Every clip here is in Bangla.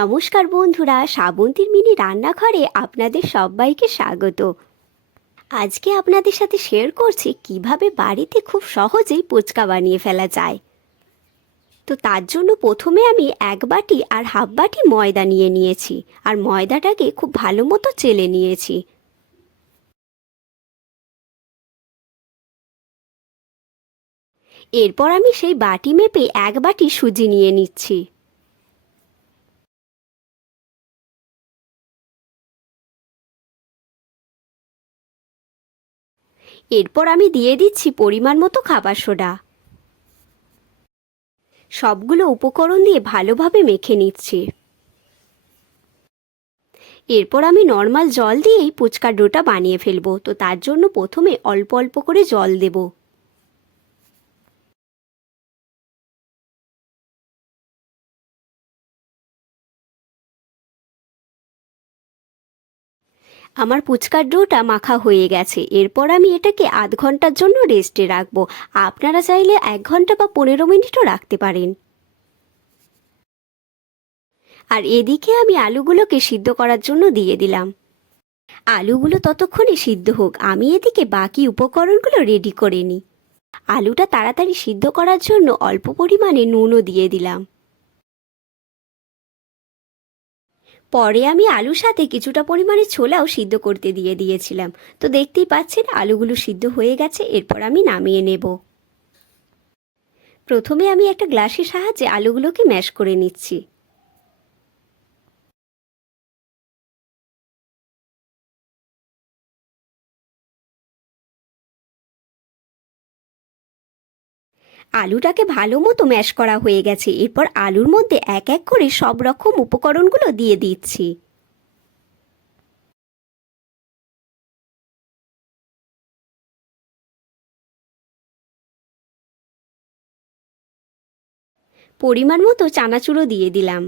নমস্কার বন্ধুরা, শ্রাবন্তীর মিনি রান্নাঘরে আপনাদের সবাইকে স্বাগত। আজকে আপনাদের সাথে শেয়ার করছি কীভাবে বাড়িতে খুব সহজেই পুচকা বানিয়ে ফেলা যায়। তো তার জন্য প্রথমে আমি এক বাটি আর হাফ বাটি ময়দা নিয়ে নিয়েছি আর ময়দাটাকে খুব ভালো মতো চেলে নিয়েছি। এরপর আমি সেই বাটি মেপে এক বাটি সুজি নিয়ে নিচ্ছি। এরপর আমি দিয়ে দিচ্ছি পরিমাণ মতো খাবার সোডা। সবগুলো উপকরণ দিয়ে ভালোভাবে মেখে নিচ্ছি। এরপর আমি নর্মাল জল দিয়েই পুচকার ডোটা বানিয়ে ফেলব। তো তার জন্য প্রথমে অল্প অল্প করে জল দেব। আমার পুচকার ডোটা মাখা হয়ে গেছে। এরপর আমি এটাকে আধ ঘণ্টার জন্য রেস্টে রাখব। আপনারা চাইলে এক ঘণ্টা বা পনেরো মিনিটও রাখতে পারেন। আর এদিকে আমি আলুগুলোকে সিদ্ধ করার জন্য দিয়ে দিলাম। আলুগুলো ততক্ষণে সিদ্ধ হোক, আমি এদিকে বাকি উপকরণগুলো রেডি করে নিই। আলুটা তাড়াতাড়ি সিদ্ধ করার জন্য অল্প পরিমাণে নুনও দিয়ে দিলাম। পরে আমি আলুর সাথে কিছুটা পরিমাণে ছোলাও সিদ্ধ করতে দিয়ে দিয়েছিলাম। তো দেখতেই পাচ্ছেন, আলুগুলো সিদ্ধ হয়ে গেছে, এরপর আমি নামিয়ে নেব। প্রথমে আমি একটা গ্লাসের সাহায্যে আলুগুলোকে ম্যাশ করে নিচ্ছি। আলুটাকে ভালো মতো ম্যাশ করা হয়ে গেছে। এরপর আলুর মধ্যে এক এক করে সব রকম উপকরণগুলো দিয়ে দিচ্ছি। পরিমাণ মতো চানাচুরো দিয়ে দিলাম।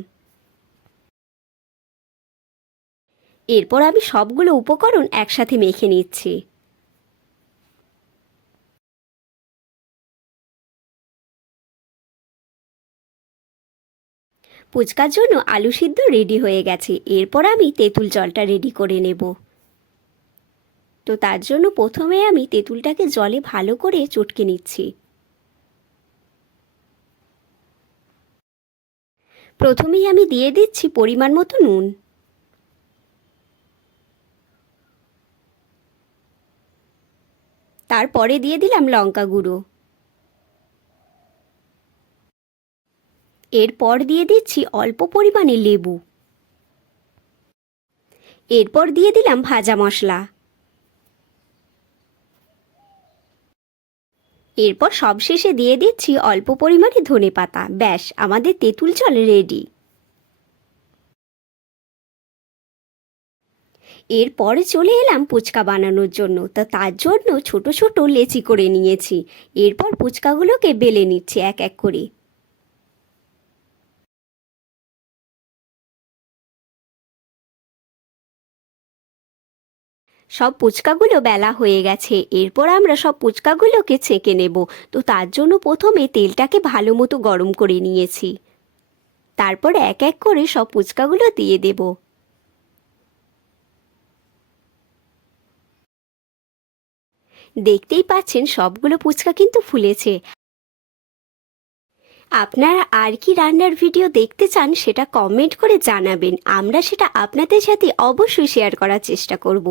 এরপর আমি সবগুলো উপকরণ একসাথে মেখে নিচ্ছি। ফুচকার জন্য আলু সিদ্ধ রেডি হয়ে গেছে। এরপর আমি তেঁতুল জলটা রেডি করে নেব। তো তার জন্য প্রথমে আমি তেঁতুলটাকে জলে ভালো করে চটকে নিচ্ছি। প্রথমেই আমি দিয়ে দিচ্ছি পরিমাণ মতো নুন। তারপরে দিয়ে দিলাম লঙ্কা গুঁড়ো। এরপর দিয়ে দিচ্ছি অল্প পরিমাণে লেবু। এরপর দিয়ে দিলাম ভাজা মশলা। এরপর সবশেষে দিয়ে দিচ্ছি অল্প পরিমাণে ধনে পাতা। ব্যাস, আমাদের তেঁতুল জল রেডি এরপরে চলে এলাম ফুচকা বানানোর জন্য। তা তার জন্য ছোট ছোট লেচি করে নিয়েছি। এরপর পুচকাগুলোকে বেলে নিচ্ছি এক এক করে। সব পুচকাগুলো বেলা হয়ে গেছে। এরপর আমরা সব পুচকাগুলোকে ছেঁকে নেব। তো তার জন্য প্রথমে তেলটাকে ভালো মতো গরম করে নিয়েছি। তারপর এক এক করে সব পুচকাগুলো দিয়ে দেব। দেখতেই পাচ্ছেন সবগুলো পুচকা কিন্তু ফুলেছে। আপনারা আর কি রান্নার ভিডিও দেখতে চান সেটা কমেন্ট করে জানাবেন। আমরা সেটা আপনাদের সাথে অবশ্যই শেয়ার করার চেষ্টা করব।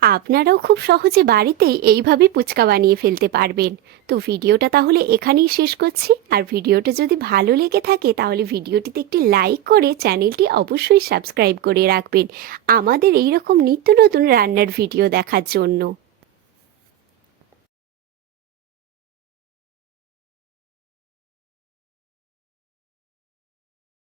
আপনারাও খুব সহজে বাড়িতেই এইভাবে পুচকা বানিয়ে ফেলতে পারবেন। তো ভিডিওটা তাহলে এখানেই শেষ করছি। আর ভিডিওটা যদি ভালো লেগে থাকে, তাহলে ভিডিওটিতে একটি লাইক করে চ্যানেলটি অবশ্যই সাবস্ক্রাইব করে রাখবেন। আমাদের এই রকম নিত্য নতুন রান্নার ভিডিও দেখার জন্য।